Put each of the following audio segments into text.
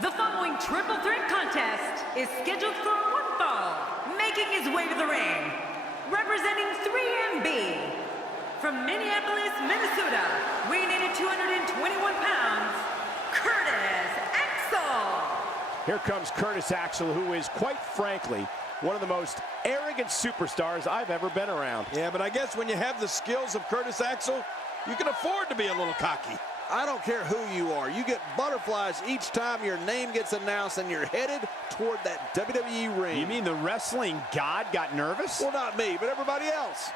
The following triple threat contest is scheduled for one fall. Making his way to the ring, representing 3MB. From Minneapolis, Minnesota, weighing in at 221 pounds, Curtis Axel. Here comes Curtis Axel, who is, quite frankly, one of the most arrogant superstars I've ever been around. Yeah, but I guess when you have the skills of Curtis Axel, you can afford to be a little cocky. I don't care who you are. You get butterflies each time your name gets announced and you're headed toward that WWE ring. You mean the wrestling god got nervous? Well, not me, but everybody else.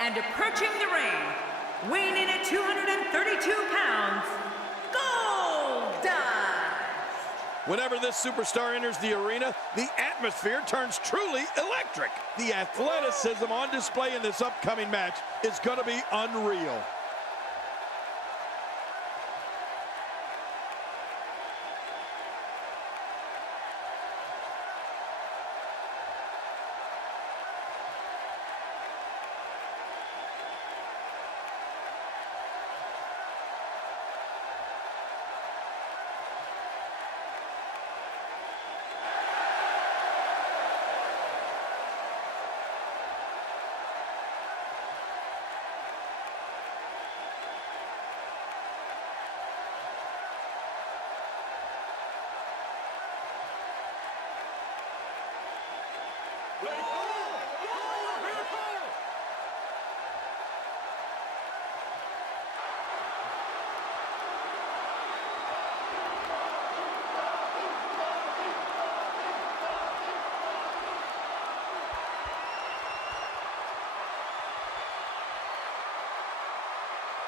And approaching the ring, weighing in at 232 pounds, Goldust. Whenever this superstar enters the arena, the atmosphere turns truly electric. The athleticism on display in this upcoming match is going to be unreal.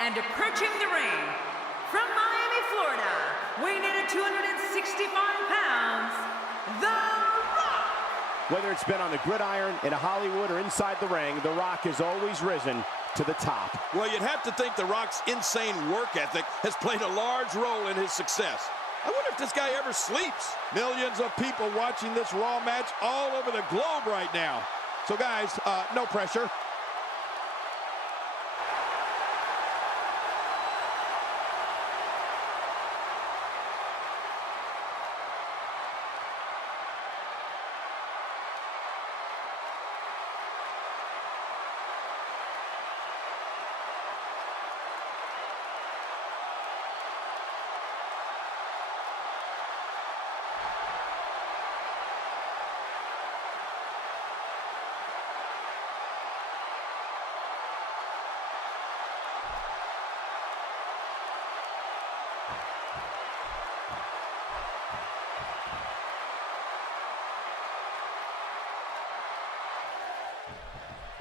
And approaching the ring, from Miami, Florida, weighing in at 265 pounds, The Rock. Whether it's been on the gridiron, in Hollywood, or inside the ring, The Rock has always risen to the top. Well, you'd have to think The Rock's insane work ethic has played a large role in his success. I wonder if this guy ever sleeps. Millions of people watching this Raw match all over the globe right now. So guys, no pressure.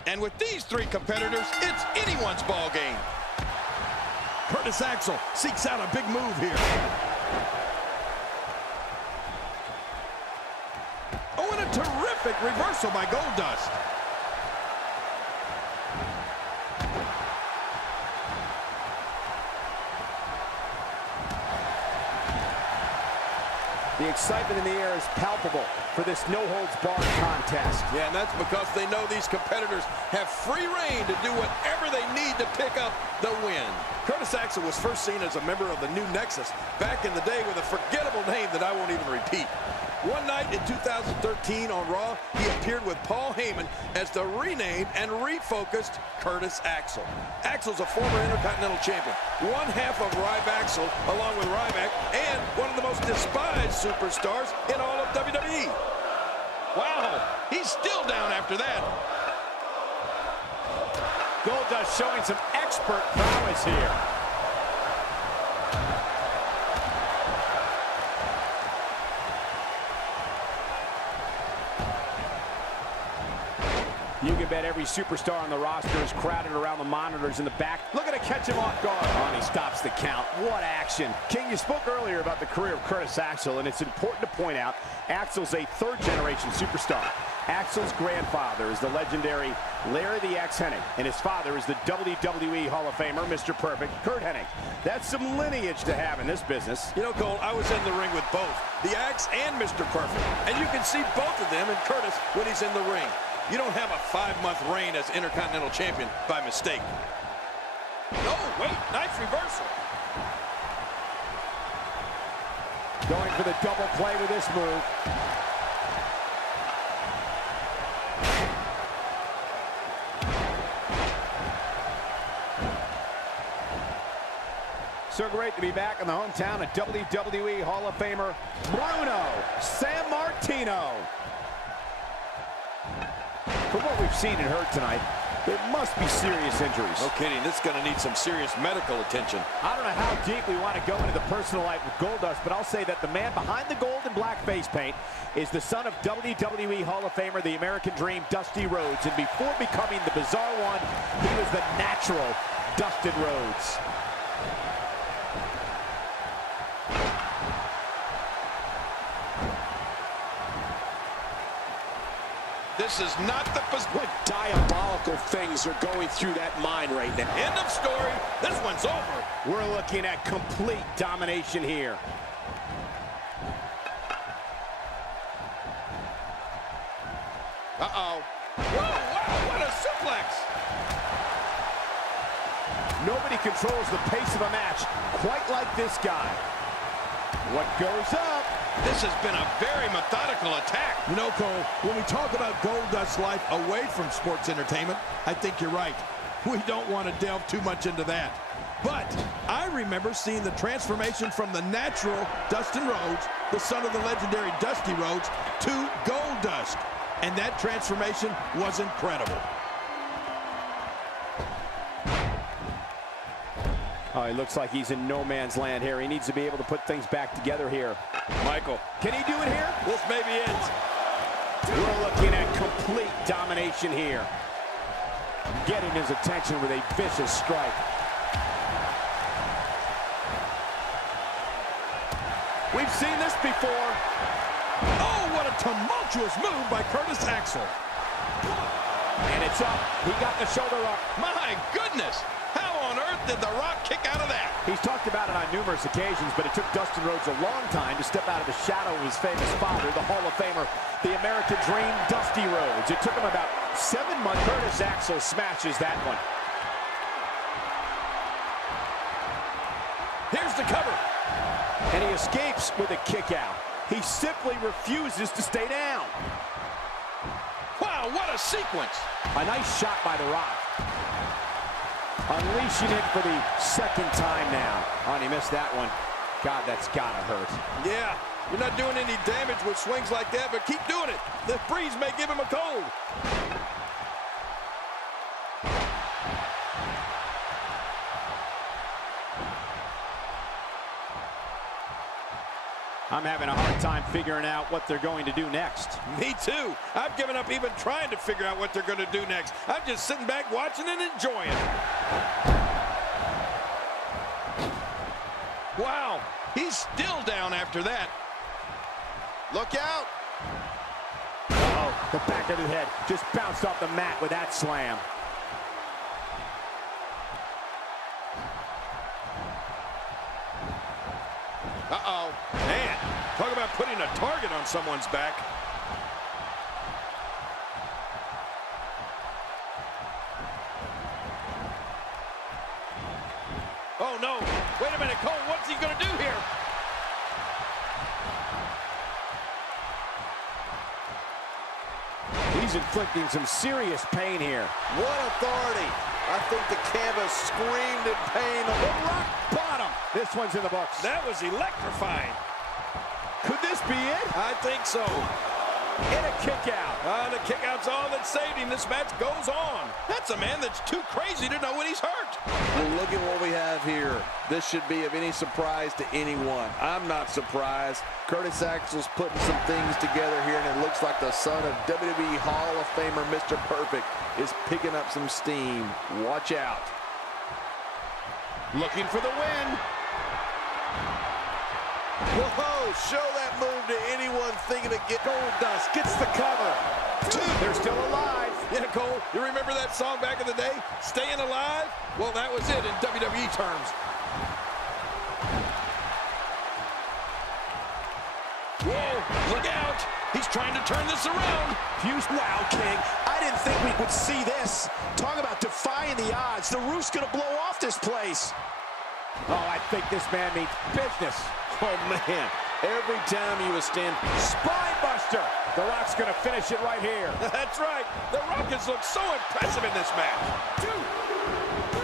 And with these three competitors, it's anyone's ball game. Curtis Axel seeks out a big move here. Oh, and a terrific reversal by Goldust. The excitement in the air is palpable for this no-holds-barred contest. Yeah, and that's because they know these competitors have free reign to do whatever they need to pick up the win. Curtis Axel was first seen as a member of the New Nexus back in the day with a forgettable name that I won't even repeat. One night in 2013 on Raw, he appeared with Paul Heyman as the renamed and refocused Curtis Axel. Axel's a former Intercontinental Champion, one half of Ryback, along with Ryback, and one of the most despised superstars in all of WWE. Wow, he's still down after that. Goldust showing some expert prowess here. You can bet every superstar on the roster is crowded around the monitors in the back. Look at it, catch him off guard. And he stops the count. What action. King, you spoke earlier about the career of Curtis Axel, and it's important to point out Axel's a third-generation superstar. Axel's grandfather is the legendary Larry the Axe Hennig, and his father is the WWE Hall of Famer, Mr. Perfect, Curt Hennig. That's some lineage to have in this business. You know, Cole, I was in the ring with both, the Axe and Mr. Perfect, and you can see both of them in Curtis when he's in the ring. You don't have a 5-month reign as Intercontinental Champion by mistake. Oh, wait, nice reversal. Going for the double play with this move. So great to be back in the hometown of WWE Hall of Famer Bruno Sammartino. From what we've seen and heard tonight, there must be serious injuries. No kidding, this is going to need some serious medical attention. I don't know how deep we want to go into the personal life of Goldust, but I'll say that the man behind the gold and black face paint is the son of WWE Hall of Famer, the American Dream, Dusty Rhodes. And before becoming the bizarre one, he was the natural Dustin Rhodes. This is not the position. What diabolical things are going through that mind right now? End of story. This one's over. We're looking at complete domination here. Uh-oh. Whoa, wow, what a suplex. Nobody controls the pace of a match quite like this guy. What goes up? This has been a very methodical attack. You know, Cole, when we talk about Goldust's life away from sports entertainment, I think you're right. We don't want to delve too much into that. But I remember seeing the transformation from the natural Dustin Rhodes, the son of the legendary Dusty Rhodes, to Goldust. And that transformation was incredible. Oh, he looks like he's in no man's land here. He needs to be able to put things back together here. Michael, Can he do it here? this may be it. We're looking at complete domination here. Getting his attention with a vicious strike. We've seen this before. Oh, what a tumultuous move by Curtis Axel. And it's up. He got the shoulder up. My goodness. How on earth did The Rock kick out of that? He's talked about it on numerous occasions, but it took Dustin Rhodes a long time to step out of the shadow of his famous father, the Hall of Famer, the American Dream, Dusty Rhodes. It took him about 7 months. Curtis Axel smashes that one. Here's the cover. And he escapes with a kick out. He simply refuses to stay down. Wow, what a sequence. A nice shot by The Rock. Unleashing it for the second time now. Oh, and he missed that one. God, that's gotta hurt. Yeah, you're not doing any damage with swings like that, but keep doing it. The breeze may give him a cold. I'm having a hard time figuring out what they're going to do next. Me too. I've given up even trying to figure out what they're going to do next. I'm just sitting back watching and enjoying it. Wow, he's still down after that. Look out. Uh-oh, the back of the head just bounced off the mat with that slam. Uh-oh. Man, talk about putting a target on someone's back. Oh, no. Wait a minute, Cole. What's he going to do here? He's inflicting some serious pain here. What authority. I think the canvas screamed in pain. The rock bottom. This one's in the books. That was electrifying. Could this be it? I think so. And a kick out. The kick out's all that saved him. This match goes on. That's a man that's too crazy to know when he's hurt. Well, look at what we have here. This should be of any surprise to anyone. I'm not surprised. Curtis Axel's putting some things together here, and it looks like the son of WWE Hall of Famer Mr. Perfect is picking up some steam. Watch out. Looking for the win. Whoa, show that move to anyone thinking to get Goldust gets the cover. They're still alive. Yeah, Cole, you remember that song back in the day, Staying Alive? Well, that was it in WWE terms. Whoa, look out. He's trying to turn this around. Wow, King. I didn't think we would see this. Talk about defying the odds. The roof's going to blow off this place. Oh, I think this man means business. Oh, man. Every time you withstand Spine buster. The Rock's going to finish it right here. That's right. The Rock has looked so impressive in this match. 2, 3.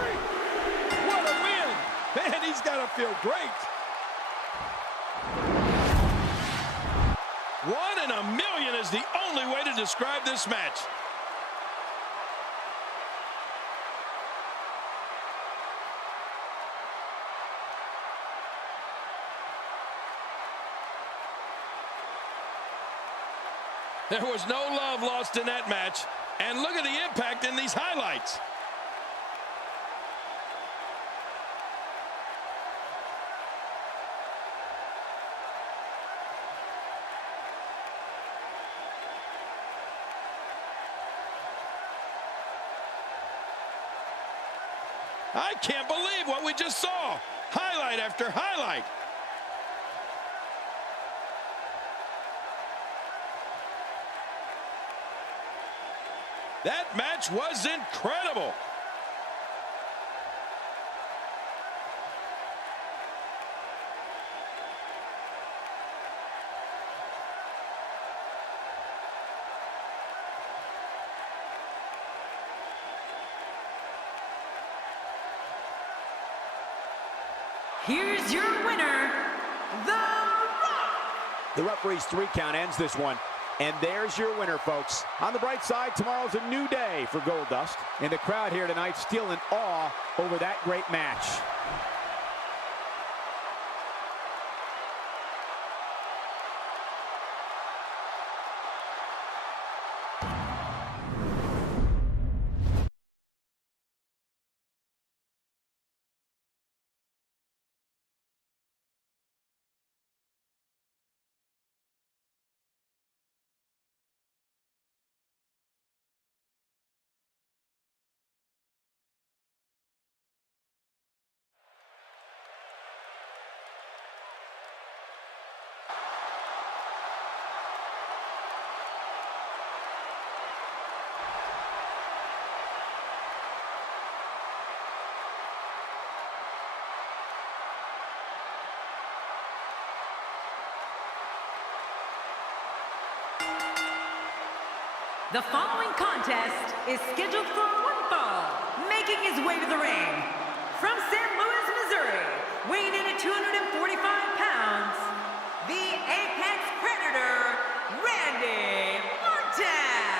What a win. Man, he's got to feel great. 1 in a million is the only way to describe this match. There was no love lost in that match. And look at the impact in these highlights. I can't believe what we just saw. Highlight after highlight. That match was incredible. Here's your winner, The Rock. The referee's 3 count ends this one. And there's your winner, folks. On the bright side, tomorrow's a new day for Goldust. And the crowd here tonight still in awe over that great match. The following contest is scheduled for one fall. Making his way to the ring, from St. Louis, Missouri, weighing in at 245 pounds, the Apex Predator, Randy Orton.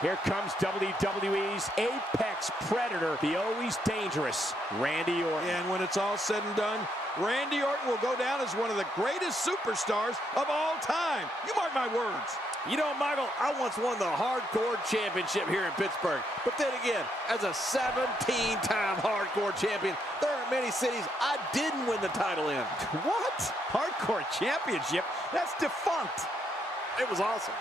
Here comes WWE's Apex Predator, the always dangerous Randy Orton. And when it's all said and done, Randy Orton will go down as one of the greatest superstars of all time. You mark my words. You know, Michael, I once won the Hardcore Championship here in Pittsburgh. But then again, as a 17-time Hardcore champion, there aren't many cities I didn't win the title in. What? Hardcore Championship? That's defunct. It was awesome.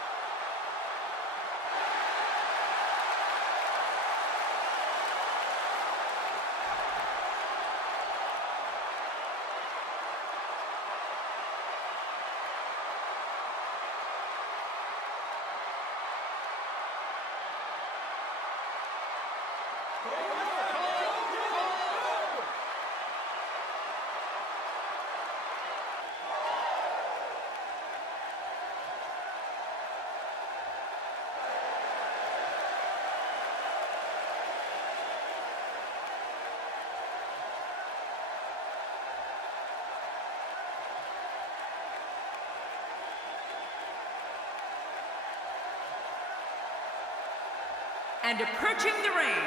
And approaching the ring,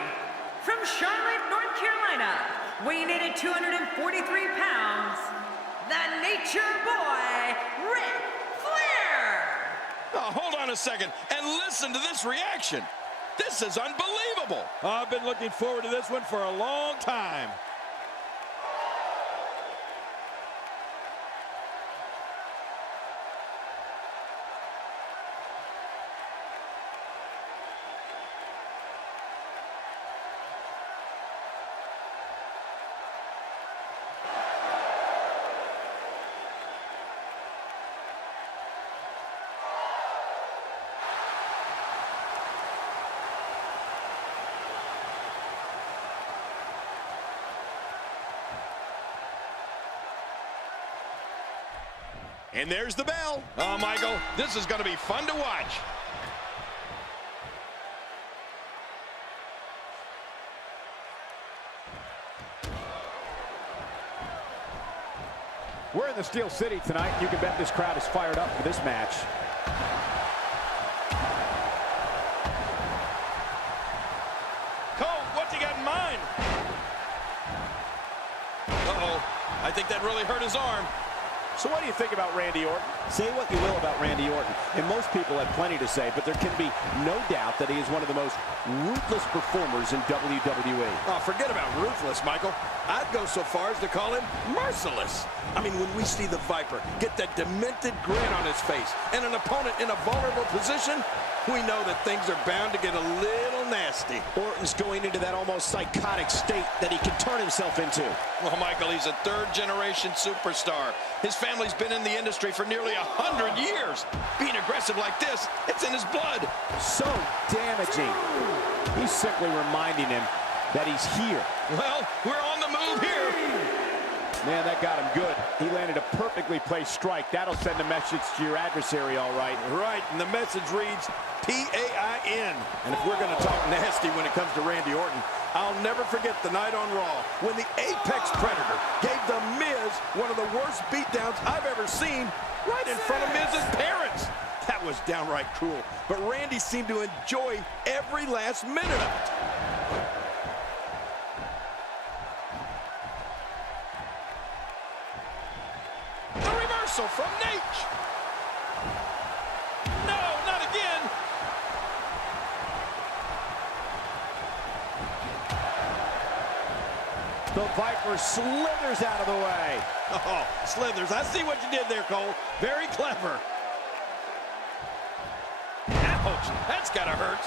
from Charlotte, North Carolina, weighing in at 243 pounds, the Nature Boy, Ric Flair! Oh, hold on a second and listen to this reaction. This is unbelievable. I've been looking forward to this one for a long time. And there's the bell. Oh, Michael, this is going to be fun to watch. We're in the Steel City tonight. You can bet this crowd is fired up for this match. Cole, what's he got in mind? Uh-oh, I think that really hurt his arm. So what do you think about Randy Orton? Say what you will about Randy Orton, and most people have plenty to say, but there can be no doubt that he is one of the most ruthless performers in WWE. Oh, forget about ruthless, Michael. I'd go so far as to call him merciless. I mean, when we see the Viper get that demented grin on his face and an opponent in a vulnerable position, we know that things are bound to get a little nasty. Orton's going into that almost psychotic state that he can turn himself into. Well, Michael, he's a third-generation superstar. His family's been in the industry for nearly 100 years. Being aggressive like this, it's in his blood. So damaging. He's simply reminding him that he's here. Well, we're on the move here. Man, that got him good. He landed a perfectly placed strike. That'll send a message to your adversary, all right. Right, and the message reads P-A-I-N. And if we're going to talk nasty when it comes to Randy Orton, I'll never forget the night on Raw when the Apex Predator gave The Miz one of the worst beatdowns I've ever seen right in front of Miz's parents. That was downright cruel, but Randy seemed to enjoy every last minute of it. The reversal from Nate. No, not again. The Viper slithers out of the way. Oh, slithers. I see what you did there, Cole. Very clever. Ouch, that's gotta hurt.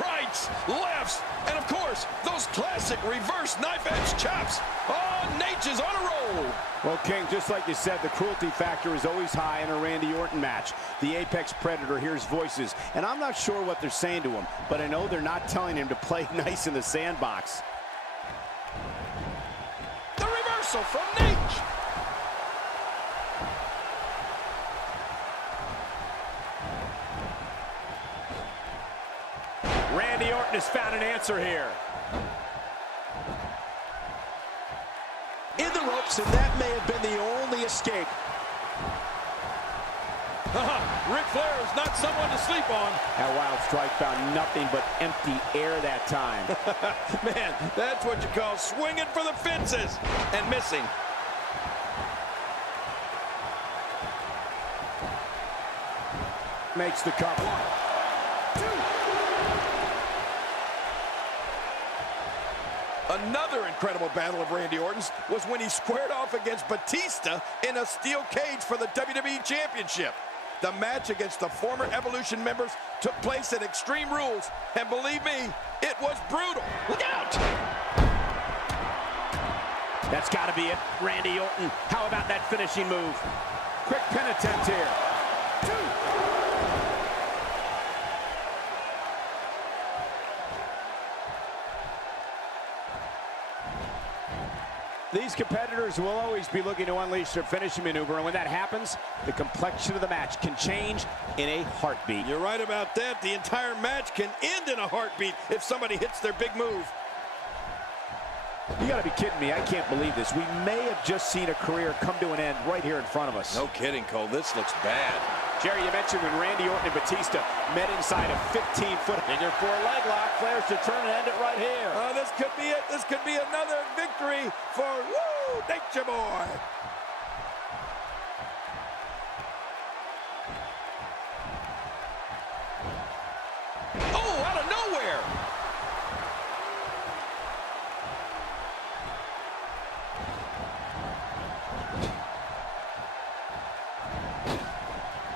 Rights, lefts, and of course, those classic reverse knife-edge chops. Oh, Nate is on a roll. Well, King, just like you said, the cruelty factor is always high in a Randy Orton match. The Apex Predator hears voices, and I'm not sure what they're saying to him, but I know they're not telling him to play nice in the sandbox. The reversal from Nate. Randy Orton has found an answer here. In the ropes, and that may have been the only escape. Ric Flair is not someone to sleep on. That wild strike found nothing but empty air that time. Man, that's what you call swinging for the fences and missing. Makes the cover. Another incredible battle of Randy Orton's was when he squared off against Batista in a steel cage for the WWE Championship. The match against the former Evolution members took place at Extreme Rules, and believe me, it was brutal. Look out! That's got to be it. Randy Orton, how about that finishing move? Quick pin attempt here. These competitors will always be looking to unleash their finishing maneuver, and when that happens, the complexion of the match can change in a heartbeat. You're right about that. The entire match can end in a heartbeat if somebody hits their big move. You gotta be kidding me. I can't believe this. We may have just seen a career come to an end right here in front of us. No kidding, Cole. This looks bad. Jerry, you mentioned when Randy Orton and Batista met inside a 15-foot. Figure 4 leg lock. Flair should turn and end it right here. This could be it. This could be another victory for Nature Boy. Oh, out of nowhere.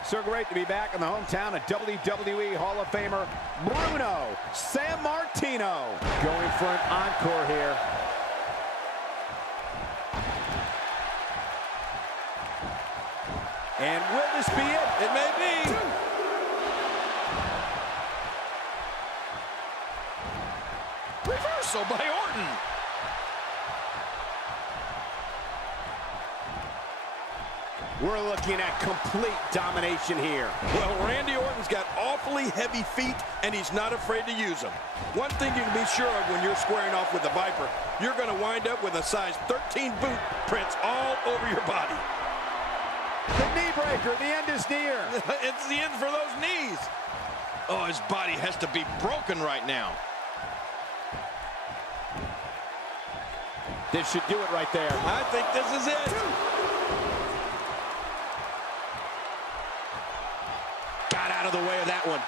So great to be back in the hometown of WWE Hall of Famer Bruno Sammartino. Going for an encore here. And will this be it? It may be. Reversal by Orton. We're looking at complete domination here. Well, Randy Orton's got awfully heavy feet, and he's not afraid to use them. One thing you can be sure of when you're squaring off with the Viper, you're going to wind up with a size 13 boot prints all over your body. The knee breaker, the end is near. It's the end for those knees. Oh, his body has to be broken right now. This should do it right there. I think this is it. Got out of the way of that one.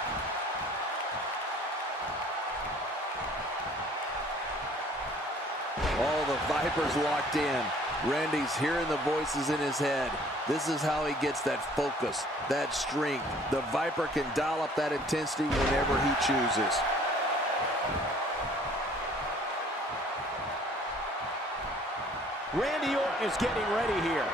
All the Vipers locked in. Randy's hearing the voices in his head. This is how he gets that focus, that strength. The Viper can dial up that intensity whenever he chooses. Randy Orton is getting ready here.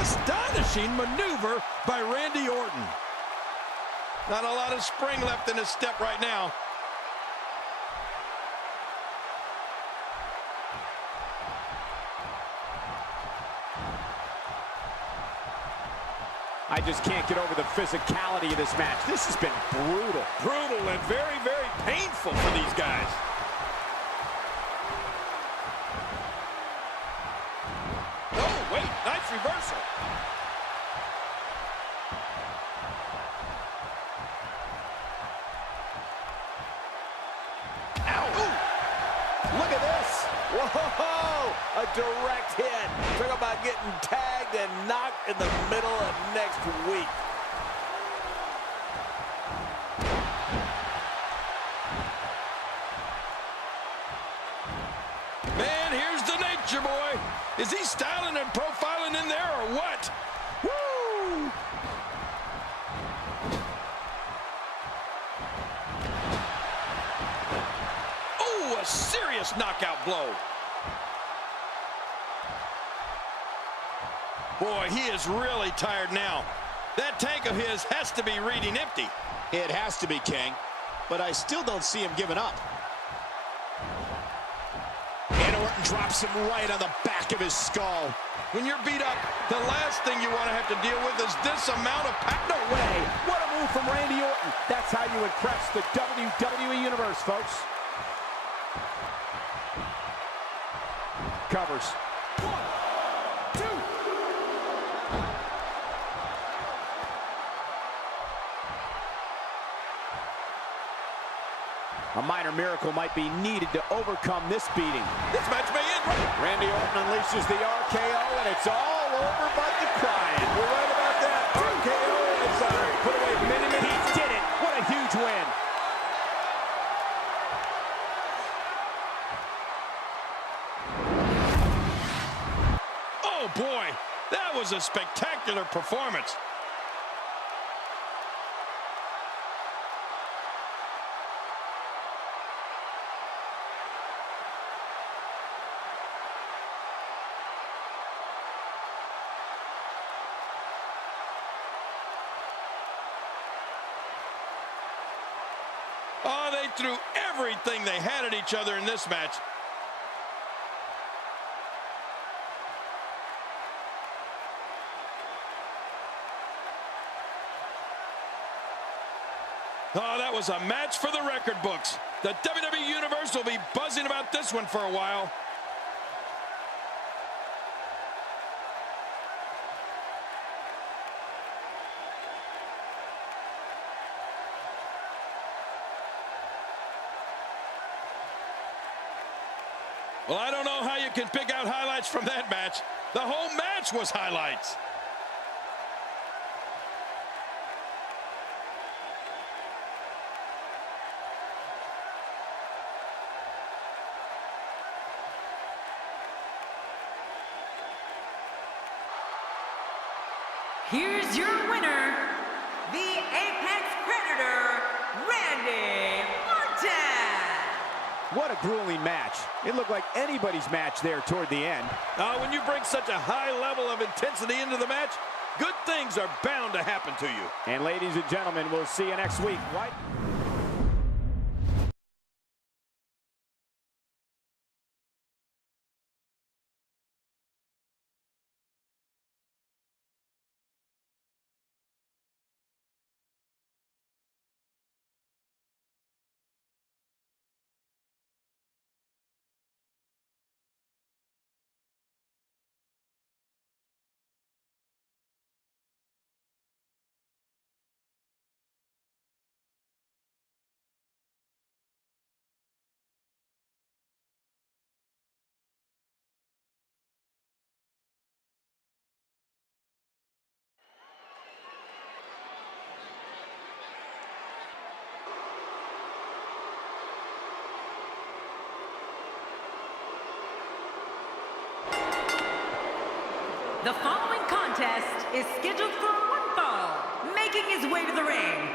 Astonishing maneuver by Randy Orton. Not a lot of spring left in his step right now. I just can't get over the physicality of this match. This has been brutal. Brutal and very, very painful for these guys. Oh, wait, nice reversal. Ow. Ooh. Look at this. Whoa, a direct hit. Talk about getting tagged and knocked in the middle of next week. Man, here's the Nature Boy. Is he styling and profiling in there or what? Woo! Oh, a serious knockout blow. Boy, he is really tired now. That tank of his has to be reading empty. It has to be, King. But I still don't see him giving up. And Orton drops him right on the back of his skull. When you're beat up, the last thing you want to have to deal with is this amount of power. No way. What a move from Randy Orton. That's how you impress the WWE Universe, folks. Covers. 1, 2. A minor miracle might be needed to overcome this beating. This match may end right. Randy Orton unleashes the RKO, and it's all over but the crying. You're right about that. RKO is put away many. He did it. What a huge win. Oh, boy. That was a spectacular performance. Oh, they threw everything they had at each other in this match. Oh, that was a match for the record books. The WWE Universe will be buzzing about this one for a while. Well, I don't know how you can pick out highlights from that match. The whole match was highlights. Here's your winner, the Apex Predator, Randy Orton. What a grueling match. It looked like anybody's match there toward the end. When you bring such a high level of intensity into the match, good things are bound to happen to you. And ladies and gentlemen, we'll see you next week, right? The following contest is scheduled for one fall, making his way to the ring.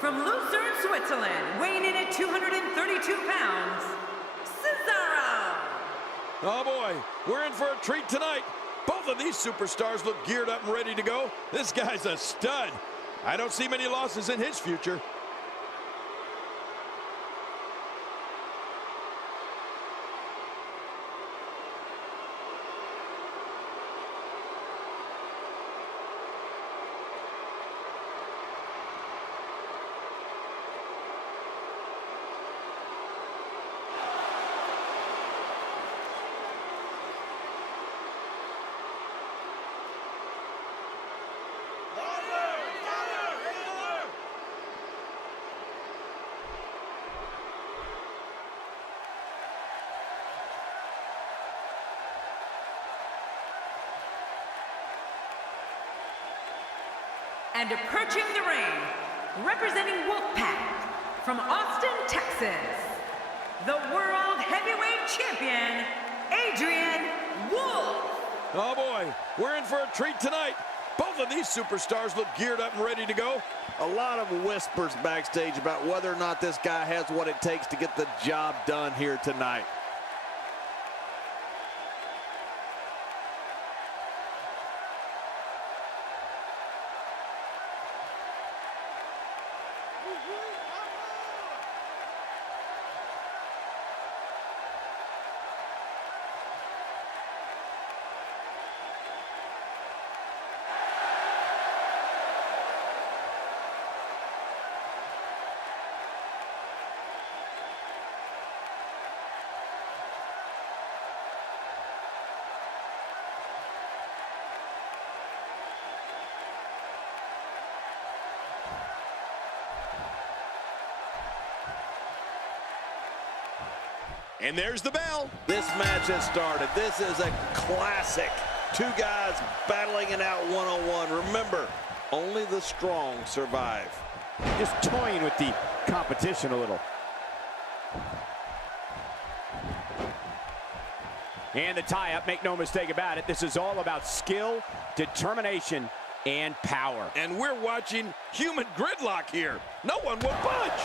From Lucerne, Switzerland, weighing in at 232 pounds, Cesaro. Oh boy, we're in for a treat tonight. Both of these superstars look geared up and ready to go. This guy's a stud. I don't see many losses in his future. And approaching the ring, representing Wolfpack from Austin, Texas, the World Heavyweight Champion, Adrian Wolf. Oh boy, we're in for a treat tonight. Both of these superstars look geared up and ready to go. A lot of whispers backstage about whether or not this guy has what it takes to get the job done here tonight. And there's the bell. This match has started. This is a classic. Two guys battling it out one-on-one. Remember, only the strong survive. Just toying with the competition a little. And the tie-up, make no mistake about it, this is all about skill, determination, and power. And we're watching human gridlock here. No one will budge.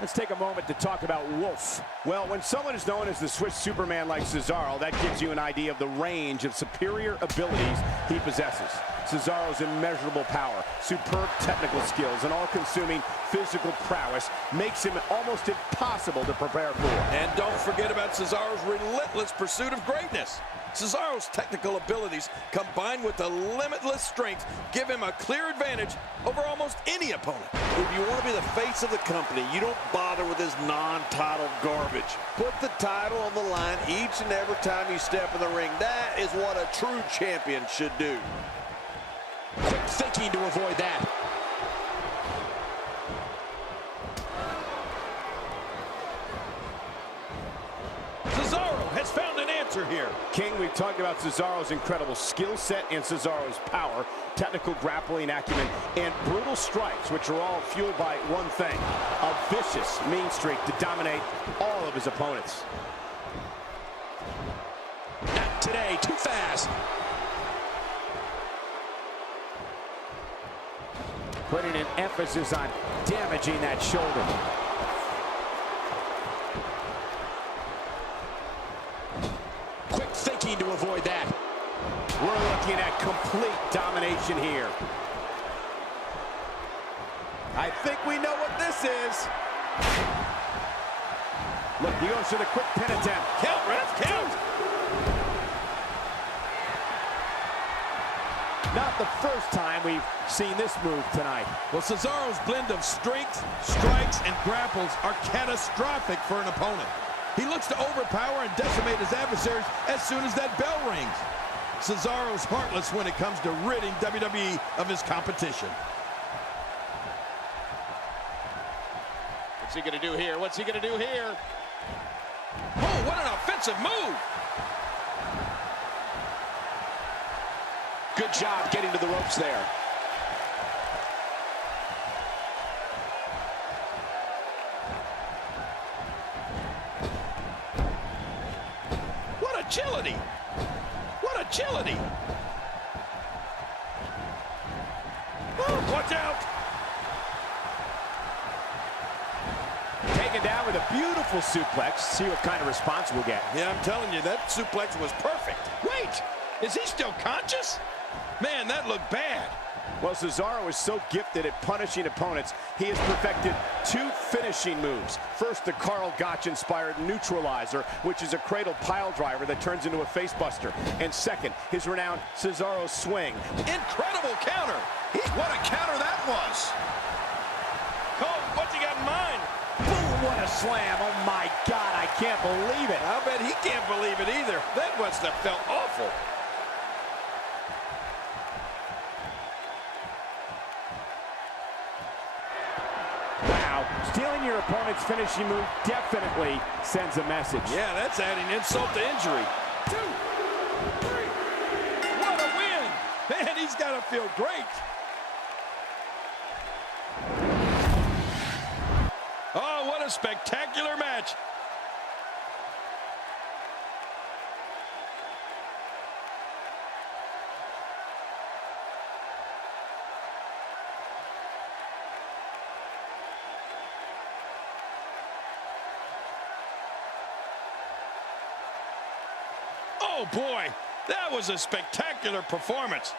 Let's take a moment to talk about Wolf. Well, when someone is known as the Swiss Superman like Cesaro, that gives you an idea of the range of superior abilities he possesses. Cesaro's immeasurable power, superb technical skills, and all-consuming physical prowess makes him almost impossible to prepare for. And don't forget about Cesaro's relentless pursuit of greatness. Cesaro's technical abilities combined with the limitless strength give him a clear advantage over almost any opponent. If you want to be the face of the company, you don't bother with this non-title garbage. Put the title on the line each and every time you step in the ring. That is what a true champion should do. Quick thinking to avoid that. answer here. King, we've talked about Cesaro's incredible skill set and Cesaro's power, technical grappling acumen, and brutal strikes, which are all fueled by one thing, a vicious mean streak to dominate all of his opponents. Not today, too fast. Putting an emphasis on damaging that shoulder. Quick thinking to avoid that. We're looking at complete domination here. I think we know what this is. Look, he goes for the quick pin attempt. Count, ref, count. Not the first time we've seen this move tonight. Well, Cesaro's blend of strength, strikes, and grapples are catastrophic for an opponent. He looks to overpower and decimate his adversaries as soon as that bell rings. Cesaro's heartless when it comes to ridding WWE of his competition. What's he going to do here? What's he going to do here? Oh, what an offensive move. Good job getting to the ropes there. What agility. What agility. Oh, watch out. Taken down with a beautiful suplex. See what kind of response we'll get. Yeah, I'm telling you, that suplex was perfect. Wait, is he still conscious? Man, that looked bad. Well, Cesaro is so gifted at punishing opponents, he has perfected two finishing moves. First, the Karl Gotch-inspired neutralizer, which is a cradle pile driver that turns into a facebuster. And second, his renowned Cesaro swing. Incredible counter. What a counter that was. Cole, what's he got in mind? Boom, what a slam. Oh, my God, I can't believe it. I bet he can't believe it either. That must have felt awful. Wow, stealing your opponent's finishing move definitely sends a message. Yeah, that's adding insult to injury. 2, 3. What a win. Man, he's got to feel great. Oh, what a spectacular match. Oh, boy, that was a spectacular performance.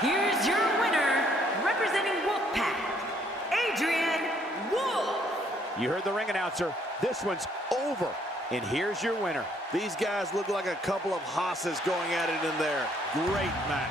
Here's your winner, representing Wolfpack, Adrian Wolf. You heard the ring announcer. This one's over. And here's your winner. These guys look like a couple of hosses going at it in there. Great match.